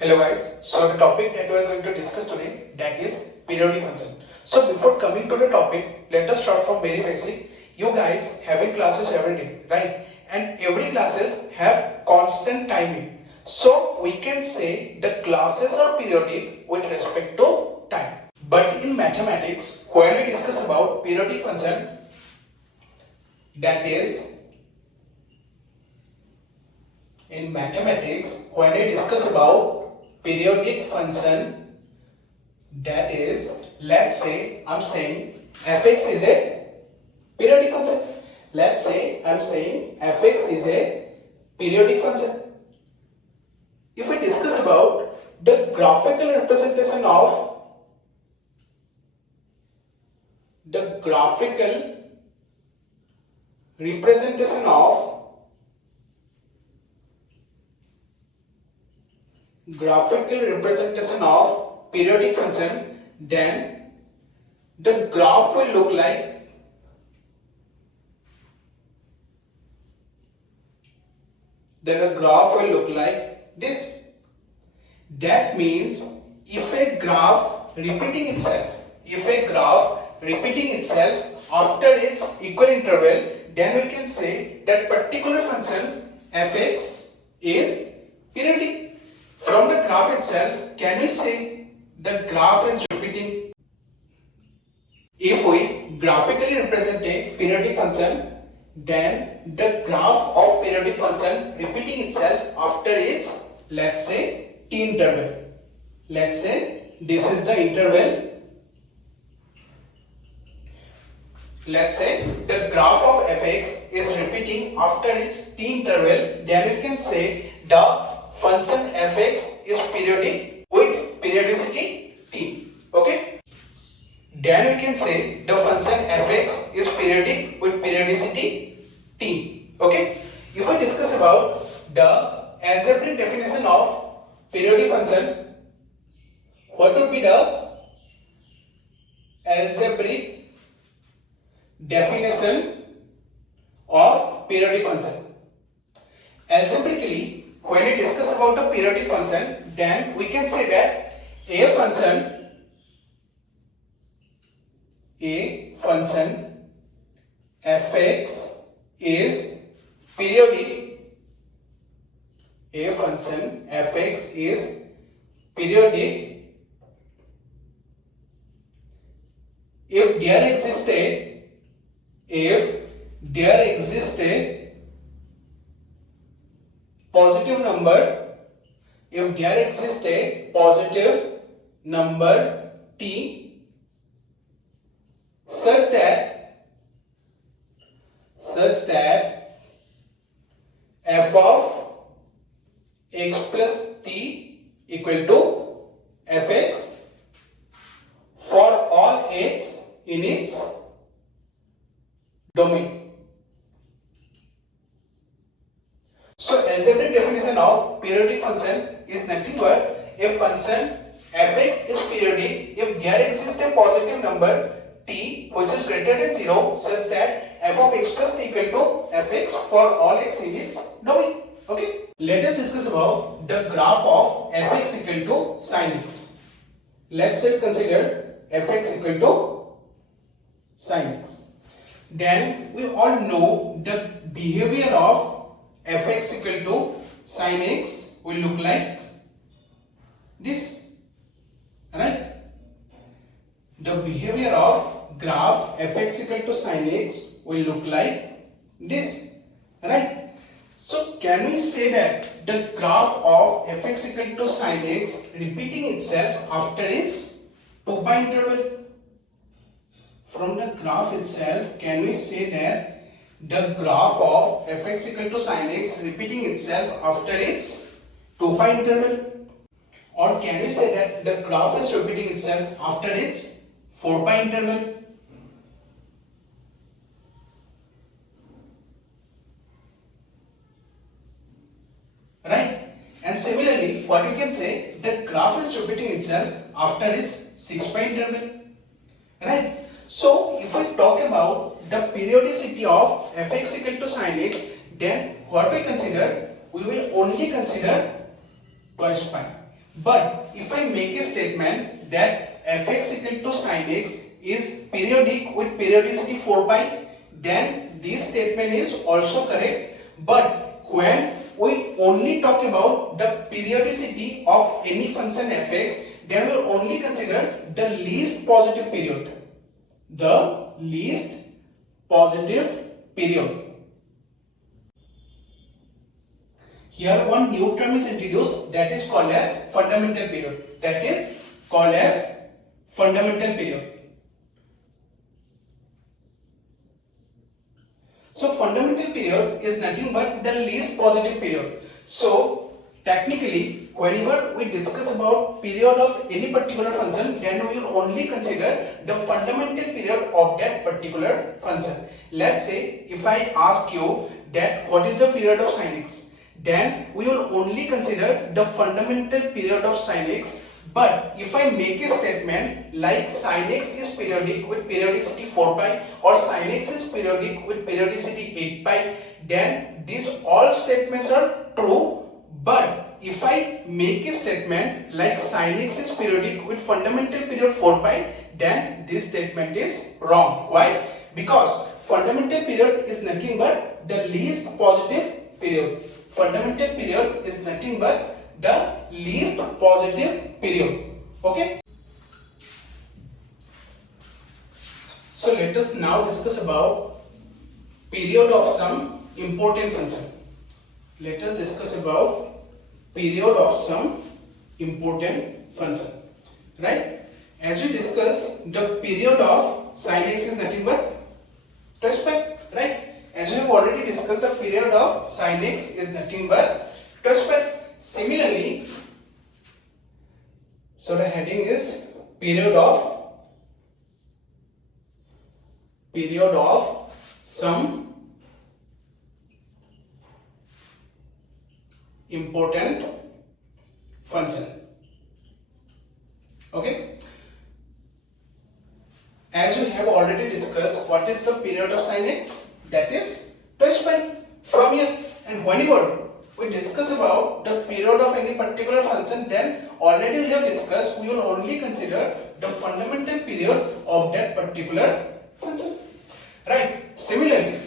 Hello guys, so the topic that we are going to discuss today, that is periodic function. So before coming to the topic, let us start from very basic. You guys having classes every day, right? And every classes have constant timing. So we can say the classes are periodic with respect to time. But in mathematics, when we discuss about periodic function, that is in mathematics, when I discuss about periodic function, that is, let's say I'm saying fx is a periodic function. Let's say I'm saying fx is a periodic function. If we discuss about the graphical representation of periodic function, then the graph will look like this. That means if a graph repeating itself after its equal interval, then we can say that particular function fx is periodic. From the graph itself, can we say the graph is repeating? If we graphically represent a periodic function, then the graph of periodic function repeating itself after its, let's say, t interval. Let's say this is the interval. Let's say the graph of fx is repeating after its t interval, then we can say the function fx is periodic with periodicity t. Okay? Then we can say the function fx is periodic with periodicity t. Okay? If we discuss about the algebraic definition of periodic function, what would be the algebraic definition of periodic function? Algebraically, when we discuss about a periodic function, then we can say that a function fx is periodic. A function fx is periodic if there exists a positive number t such that f of x plus t equal to fx for all x in its domain. So algebraic definition of periodic function is nothing but a function fx is periodic if there exists a positive number t which is greater than 0 such that f of x plus t equal to fx for all x in its domain. Okay? Let us discuss about the graph of fx equal to sin x. Let's say consider fx equal to sin x. Then we all know the behavior of fx equal to sin x will look like this, right? The behavior of graph fx equal to sin x will look like this, right? So can we say that the graph of fx equal to sin x repeating itself after its 2 pi interval? From the graph itself, can we say that the graph of fx equal to sin x repeating itself after its 2 pi interval? Or can we say that the graph is repeating itself after its 4 pi interval? Right? And similarly, what we can say, the graph is repeating itself after its 6 pi interval. Right? So, if we talk about the periodicity of fx equal to sin x, then what we consider? We will only consider twice pi. But if I make a statement that fx equal to sin x is periodic with periodicity 4 pi, then this statement is also correct. But when we only talk about the periodicity of any function fx, then we will only consider the least positive period. The least positive period. Here one new term is introduced, that is called as fundamental period. That is called as fundamental period. So fundamental period is nothing but the least positive period. So technically, whenever we discuss about period of any particular function, then we will only consider the fundamental period of that particular function. Let's say if I ask you that what is the period of sin x, then we will only consider the fundamental period of sin x. But if I make a statement like sin x is periodic with periodicity 4 pi or sin x is periodic with periodicity 8 pi, then these all statements are true. But if I make a statement like sin x is periodic with fundamental period 4 pi, then this statement is wrong. Why? Because fundamental period is nothing but the least positive period. Fundamental period is nothing but the least positive period. Okay. So let us now discuss about period of some important function. Let us discuss about period of some important function. Right? As we discussed, the period of sin x is nothing but twice pi. Right? As we have already discussed, the period of sin x is nothing but twice pi. Similarly, so the heading is period of some important function. Okay. As we have already discussed, what is the period of sin x? That is twice pi from here. And whenever we discuss about the period of any particular function, then already we have discussed we will only consider the fundamental period of that particular function. Right? Similarly,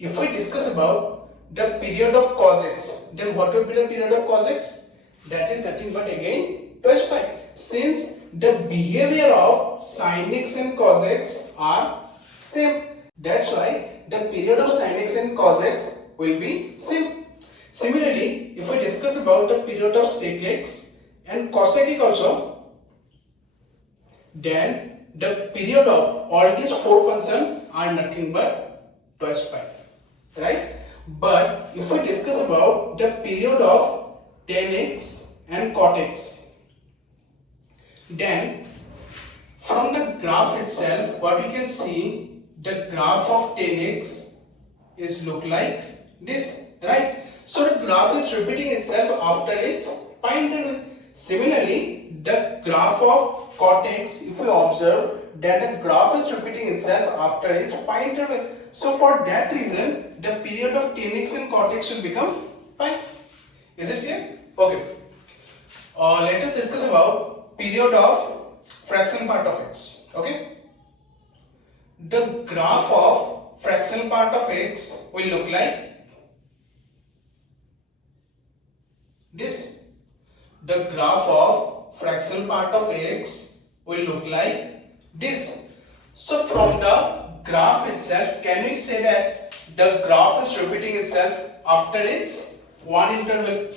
if we discuss about the period of cos x, then what will be the period of cos x? That is nothing but again twice pi. Since the behavior of sin x and cos x are same, that's why the period of sin x and cos x will be same. Similarly, if we discuss about the period of sec x and cosec x also, then the period of all these four functions are nothing but twice pi. Right? But if we discuss about the period of tan x and cot x, then from the graph itself, what we can see, the graph of tan x is look like this, right? So the graph is repeating itself after its pi interval. Similarly, the graph of cot x, if we observe, then the graph is repeating itself after its pi interval. So for that reason, the period of tan x and cot x will become pi. Is it clear? Okay. Let us discuss about period of fraction part of x. Okay. The graph of fraction part of x will look like this. The graph of fraction part of x will look like this. So from the graph itself, can we say that the graph is repeating itself after its one interval?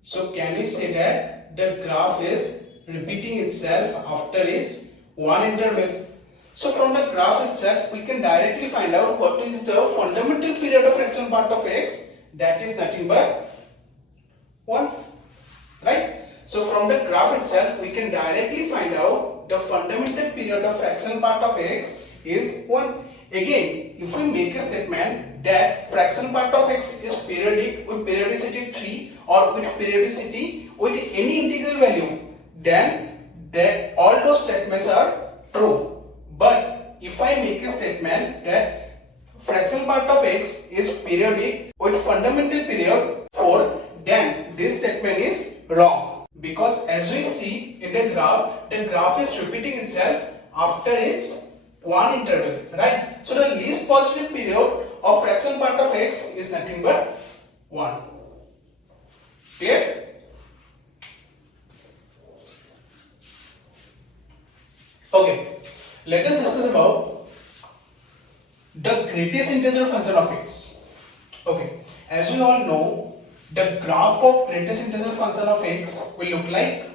So can we say that the graph is repeating itself after its one interval? So from the graph itself, we can directly find out what is the fundamental period of fraction part of x. That is nothing but 1. Right? So from the graph itself, we can directly find out the fundamental period of fraction part of x is 1. Again, if we make a statement that fraction part of x is periodic with periodicity 3 or with periodicity with any integral value, then all those statements are true. But if I make a statement that fraction part of x is periodic with fundamental period 4, then this statement is wrong. because as we see in the graph is repeating itself after its one interval, right? So the least positive period of fraction part of x is nothing but 1. Clear? Okay, let us discuss about the greatest integer function of x. Okay, as we all know, the graph of greatest integer function of x will look like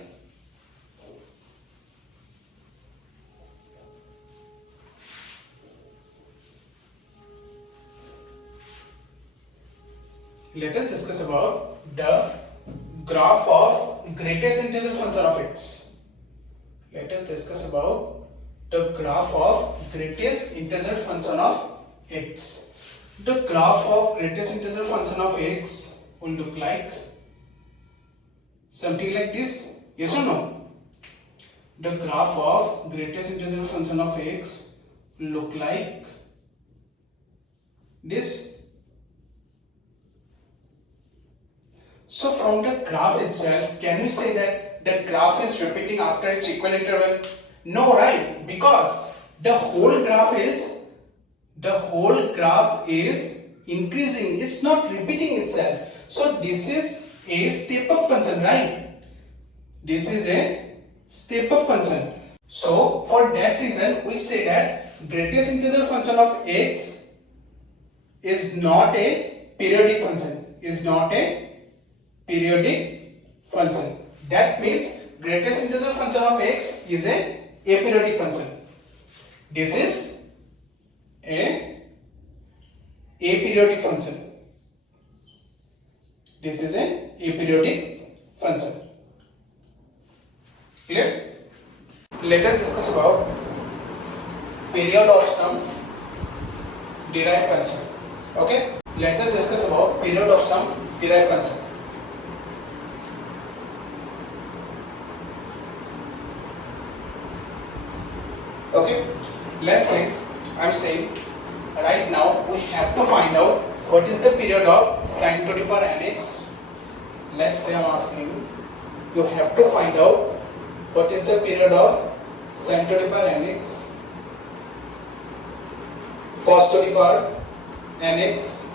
let us discuss about the graph of greatest integer function of x. Let us discuss about the graph of greatest integer function of x. The graph of greatest integer function of x will look like something like this. Yes or no? The graph of greatest integer function of x will look like this. So from the graph itself, can we say that the graph is repeating after its equal interval? No, right? Because the whole graph is increasing. It's not repeating itself. So this is a step up function, right? This is a step up function. So for that reason, we say that greatest integer function of x is not a periodic function. Is not a periodic function. That means greatest integer function of x is a aperiodic function. This is a aperiodic function. This is a aperiodic function. Clear? Let us discuss about period of some derived function. Okay? Let us discuss about period of some derived function. Okay, let's say I'm saying right now we have to find out what is the period of sine to the power nx. Let's say I'm asking you have to find out what is the period of sine to the power nx, cos to the power nx,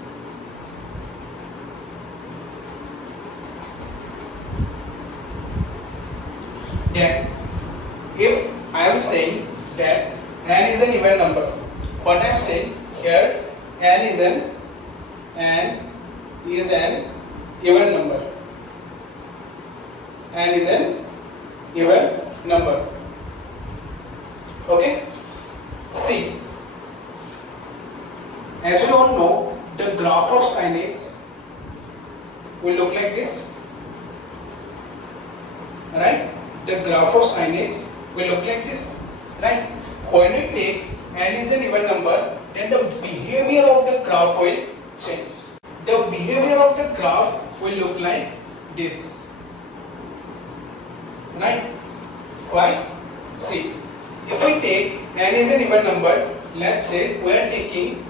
then if I am saying that n is an even number. What I am saying here, n is an even number. N is an even number. Okay? See, as you all know, the graph of sin x will look like this. Right? The graph of sin x will look like this. Right? When we take n is an even number, then the behavior of the graph will change. The behavior of the graph will look like this. Right? Why? See, if we take n is an even number, let's say we are taking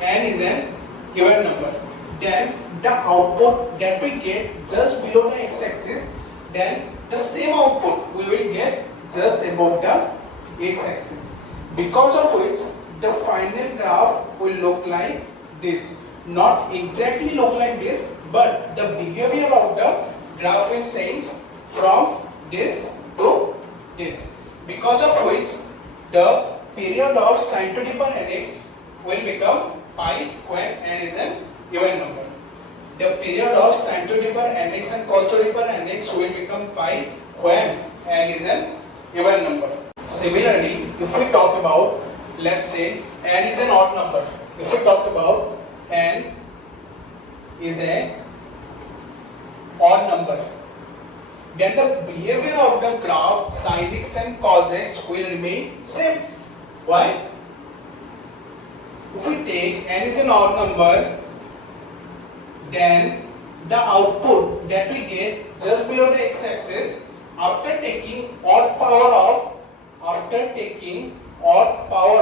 n is an even number, then the output that we get just below the x-axis, then the same output we will get just above the x-axis, because of which the final graph will look like this. Not exactly look like this, but the behavior of the graph will change from this to this, because of which the period of sine to the power nx will become pi when n is an even number. The period of sine to the power nx and cos to the power nx will become pi when n is an even number. Similarly, if we talk about, let's say n is an odd number. If we talk about n is an odd number, then the behavior of the graph sin x and cos x will remain same. Why? If we take n is an odd number, then the output that we get just below the x-axis, after taking odd power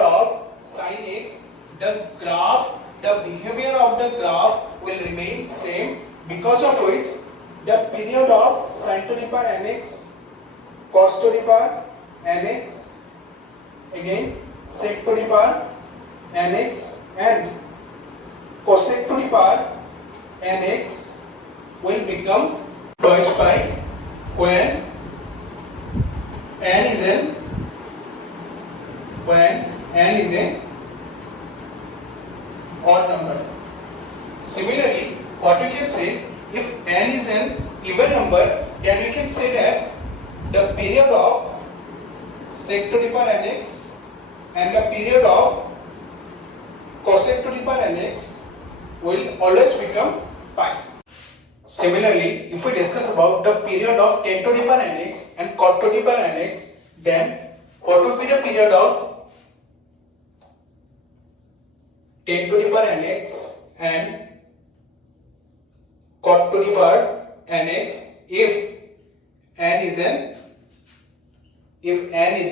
of sin x, the behavior of the graph will remain same, because of which the period of sin to the power nx, cos to the power nx, again sec to the power nx and cosec to the power nx will become twice pi when n is an odd number. Similarly, what we can say, if n is an even number, then we can say that the period of sec to the power nx and the period of cosec to the power nx will always become pi. Similarly, if we discuss about the period of tan to the power nx and cot to the power nx, then what would be the period of tan to the power nx and cot to the power nx if n is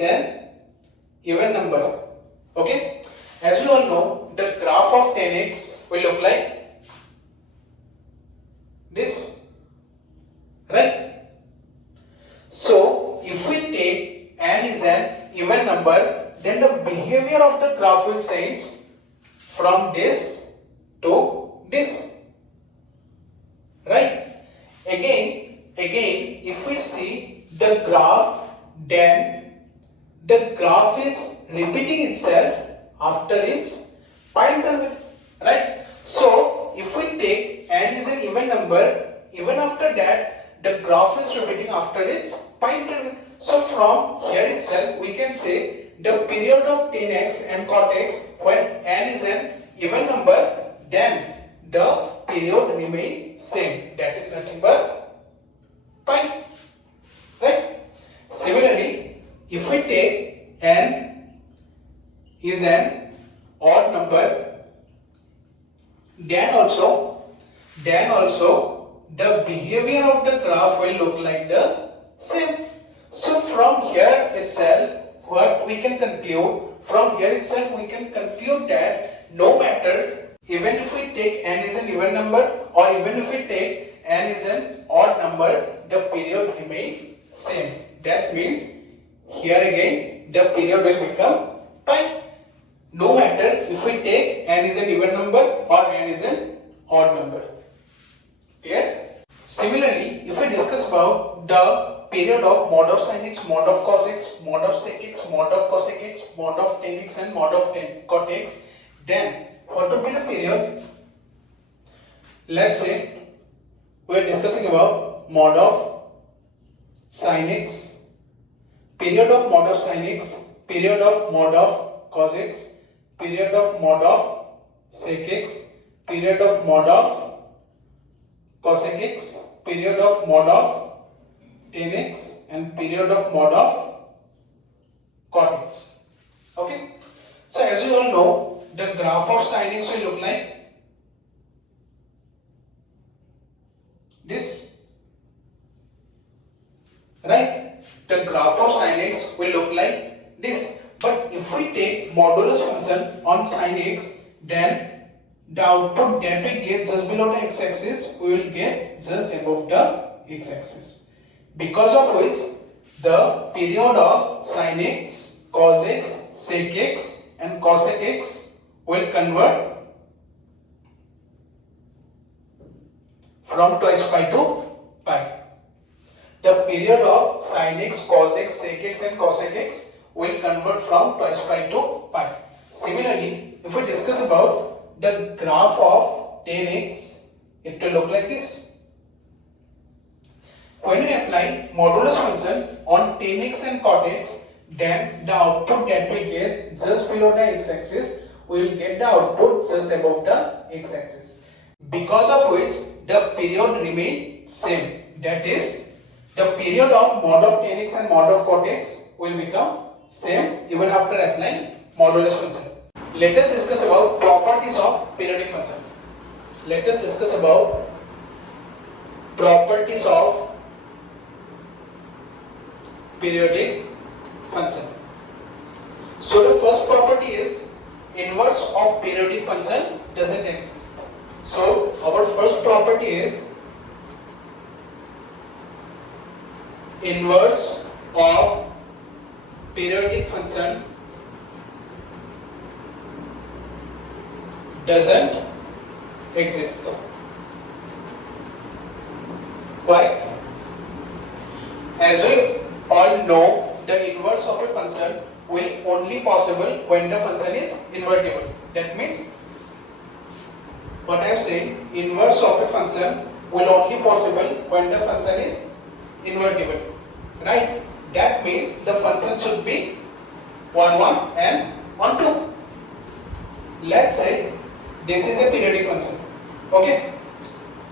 an even number. Okay, as you all know, the graph of tan x will look like this, right? So if we take n is an even number, then the behavior of the graph will change from this to this, right? Again, if we see the graph, then the graph is repeating itself after its pi interval, right? So if we take n is an even number, even after that the graph is repeating after its pi interval. So from here itself we can say the period of tan x and cot x when n is an even number, then the period remains same, that is nothing but pi, right? Similarly, if we take n is an odd number, then also the behavior of the graph will look like the same. So from here itself what we can conclude, that no matter, even if we take n is an even number or even if we take n is an odd number, the period remains same. That means here again the period will become pi, no matter if we take n is an even number or n is an odd number. Clear? Similarly, if we discuss about the period of mod of sin x, mod of cos x, mod of sec x, mod of cosec x, mod of tan x and mod of cot x, then what would be the period? Let's say we are discussing about mod of sin x, period of mod of sin x, period of mod of cos x, period of mod of sec x, period of mod of cosec x, period of mod of tan x and period of mod of cot x. Okay, so as you all know, the graph of sin x will look like this, right? The graph of sin x will look like this. But if we take modulus function on sin x, then the output that we get just below the x-axis, we will get just above the x-axis, because of which the period of sin x, cos x, sec x and cosec x will convert from twice pi to pi. The period of sin x, cos x, sec x and cosec x will convert from twice pi to pi. Similarly, if we discuss about the graph of tan x, it will look like this. When we apply modulus function on tan x and cot x, then the output that we get just below the x-axis, we will get the output just above the x-axis, because of which the period remain same. That is, the period of mod of tan x and mod of cot x will become same even after applying modulus function. Let us discuss about properties of periodic function. Let us discuss about properties of periodic function. So the first property is inverse of periodic function doesn't exist. So our first property is inverse of periodic function doesn't exist. Why? As we all know, the inverse of a function will only possible when the function is invertible. That means, what I am saying, inverse of a function will only possible when the function is invertible. Right? That means the function should be 1, 1 and 1, 2. Let's say this is a periodic function. Okay?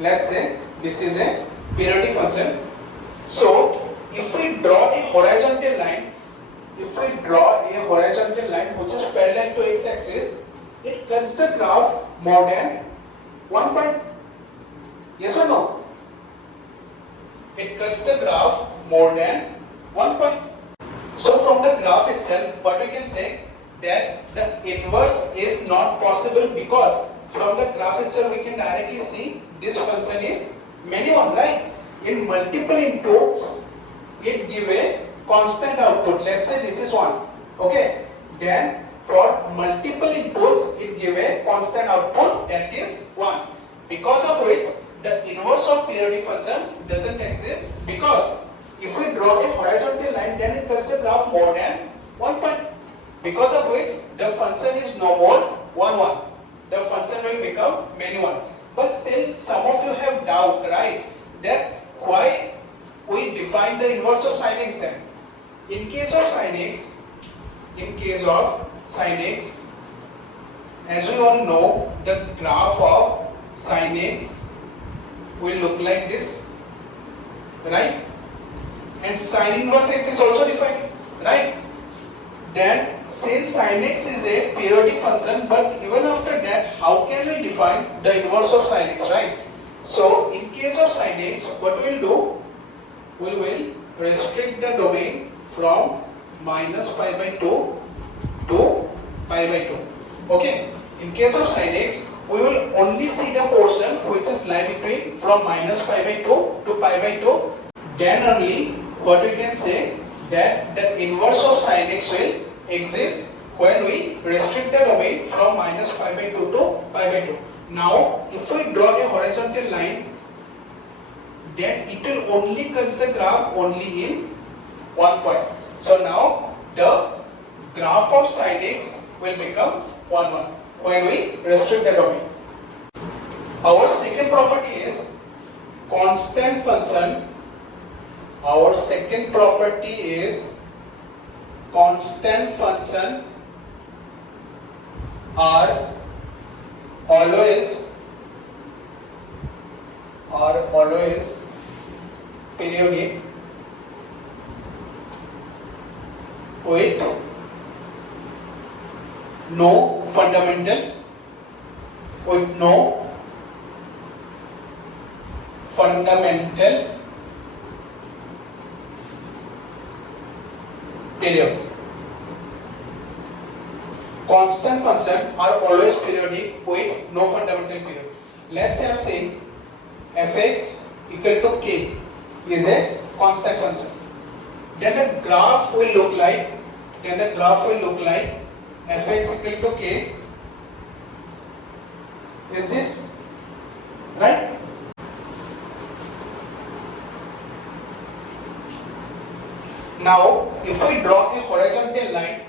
Let's say this is a periodic function. So, if we draw a horizontal line, which is parallel to x-axis, it cuts the graph more than 1 point. Yes or no? It cuts the graph more than 1 point. So from the graph itself, what we can say, that the inverse is not possible, because from the graph itself we can directly see this function is many one, right? In multiple inputs, it give a constant output. Let's say this is 1. Okay? Then for multiple inputs, it give a constant output, that is 1. Because of which the inverse of periodic function doesn't exist, because if we draw a horizontal line, then it cuts the graph more than 1 point. Because of which the function is no more 1, 1. The function will become many 1. But still, some of you have doubt, right? That why we define the inverse of sin x then? In case of sin x, as we all know, the graph of sin x will look like this, right? And sin inverse x is also defined, right? Then, since sin x is a periodic function, but even after that, how can we define the inverse of sin x, right? So, in case of sin x, what we will do? We will restrict the domain from minus pi by 2 to pi by 2. Okay? In case of sin x, we will only see the portion which is lying between from minus pi by 2 to pi by 2. Then only what we can say, that the inverse of sin x will exist when we restrict the domain from minus pi by 2 to pi by 2. Now, if we draw a horizontal line, then it will only cut the graph only in 1 point. So now the graph of sin x will become 1, 1 when we restrict the domain. Our second property is constant function. Our second property is constant function are always periodic with no fundamental period. Constant function are always periodic with no fundamental period. Let's say I am saying fx equal to k is a constant function. Then the graph will look like fx equal to k is this, right? Now, if we draw a horizontal line,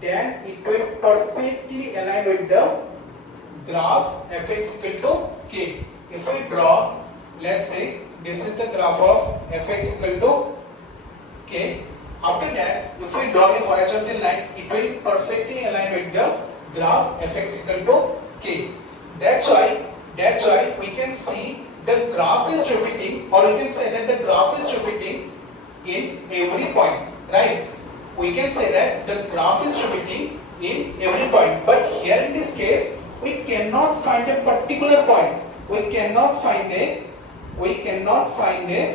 then it will perfectly align with the graph fx equal to k. If we draw, let's say this is the graph of fx equal to k. After that, if we draw a horizontal line, it will perfectly align with the graph fx equal to k. That's why we can see the graph is repeating, or we can say that the graph is repeating in every point, right? We can say that the graph is repeating in every point, but here in this case, we cannot find a particular point. We cannot find a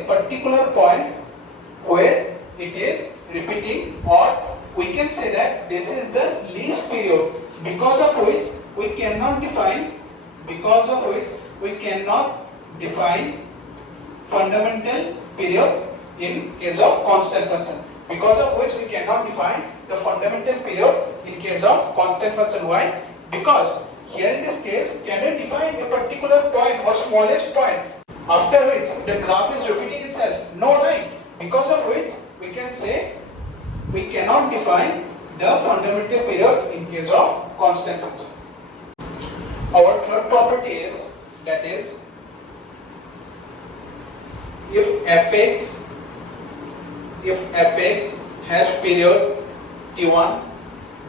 particular point where it is repeating, or we can say that this is the least period, because of which we cannot define fundamental period in case of constant function, because of which we cannot define the fundamental period in case of constant function. Why? Because here in this case, can we define a particular point or smallest point after which the graph is repeating itself? No, right? Because of which we can say we cannot define the fundamental period in case of constant function. Our third property is, that is, if fx has period t1,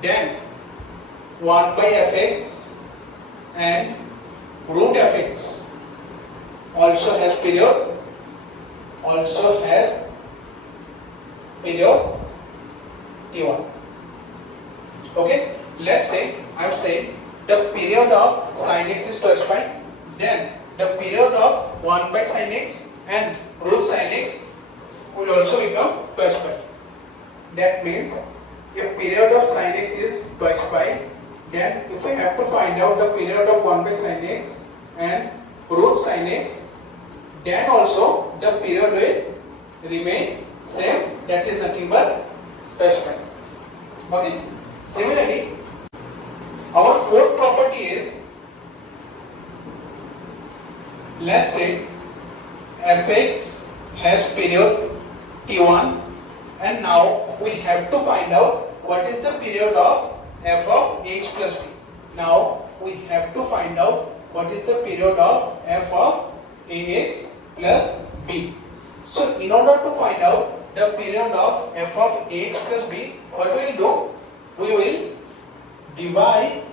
then 1 by fx and root fx also has period t1. Okay, let's say I am saying the period of sin x is twice pi, then the period of 1 by sin x and root sin x will also become twice pi. That means if period of sin x is twice pi, then if we have to find out the period of 1 by sin x and root sin x, then also the period will remain same, that is nothing but twice pi. Okay. Similarly, our fourth property is, let's say fx has period t1, and now we have to find out what is the period of f of ax plus b. Now we have to find out what is the period of f of ax plus b. So in order to find out the period of f of ax plus b, what we will do? We will divide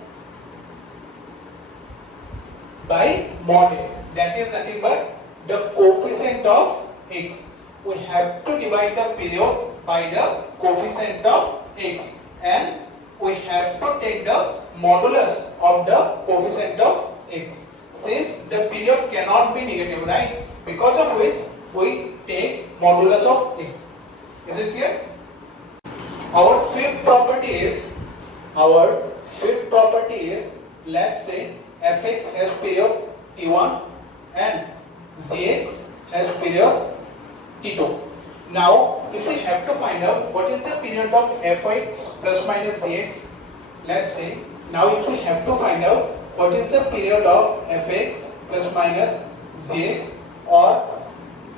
by mod a, that is nothing but the coefficient of x. We have to divide the period by the coefficient of x, and we have to take the modulus of the coefficient of x, since the period cannot be negative, right? Because of which we take modulus of a. Is it clear? Our fifth property is, let's say fx has period t1 and gx has period t2. Now if we have to find out what is the period of fx plus minus gx, let's say now if we have to find out what is the period of fx plus minus gx, or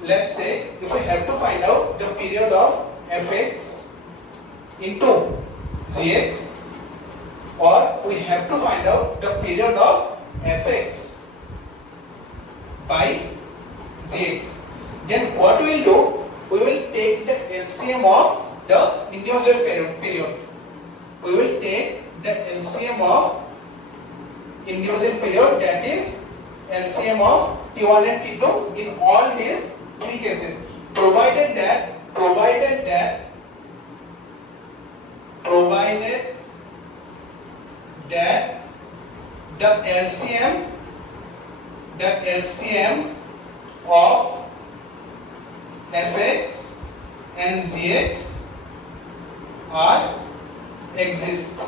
let's say if we have to find out the period of fx into gx, or we have to find out the period of fx by gx, then what we will do? We will take the LCM of the individual period. We will take the LCM of individual period, that is LCM of t1 and t2 in all these three cases, provided that the LCM of fx and gx exist.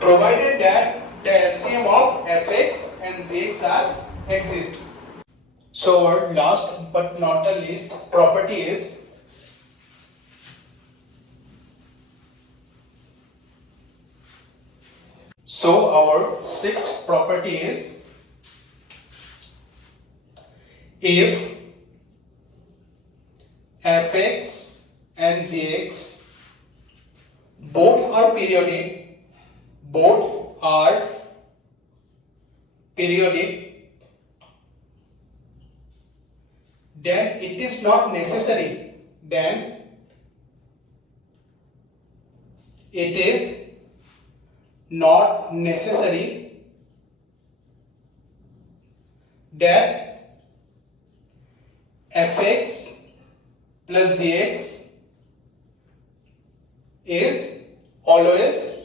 Provided that the LCM of fx and gx exist. So our last but not the least property is, so our sixth property is, if fx and gx both are periodic, then it is not necessary, that fx plus gx is always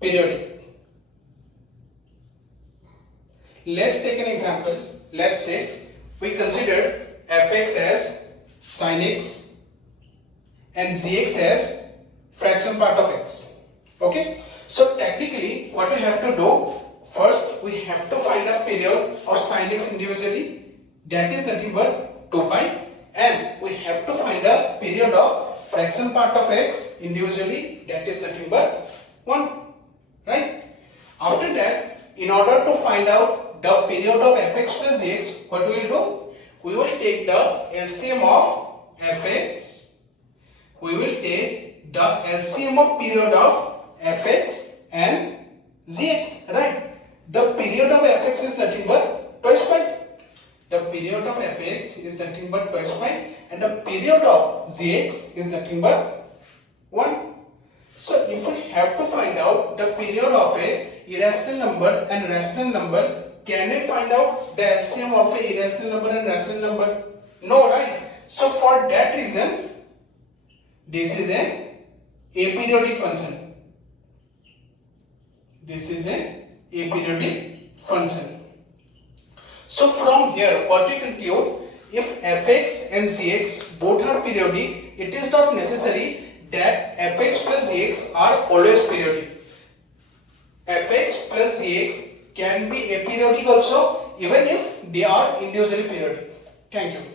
periodic. Let's take an example. Let's say we consider fx as sin x and gx as fraction part of x. Okay, so technically what we have to do, First, we have to find the period of sin x individually, that is nothing but 2 pi, and we have to find the period of fraction part of x individually, that is nothing but 1, right? After that, in order to find out the period of fx plus gx, what we will do? We will take the LCM of fx, we will take the LCM of period of fx and gx, right? The period of fx is nothing but twice pi. The period of fx is nothing but twice pi, and the period of gx is nothing but 1. So if we have to find out the period of a irrational number and rational number, can we find out the LCM of a irrational number and rational number? No, right? So for that reason, this is an aperiodic function. This is an aperiodic function. So from here, what we conclude, if fx and gx both are periodic, it is not necessary that fx plus gx are always periodic. Fx plus gx can be aperiodic also, even if they are individually periodic. Thank you.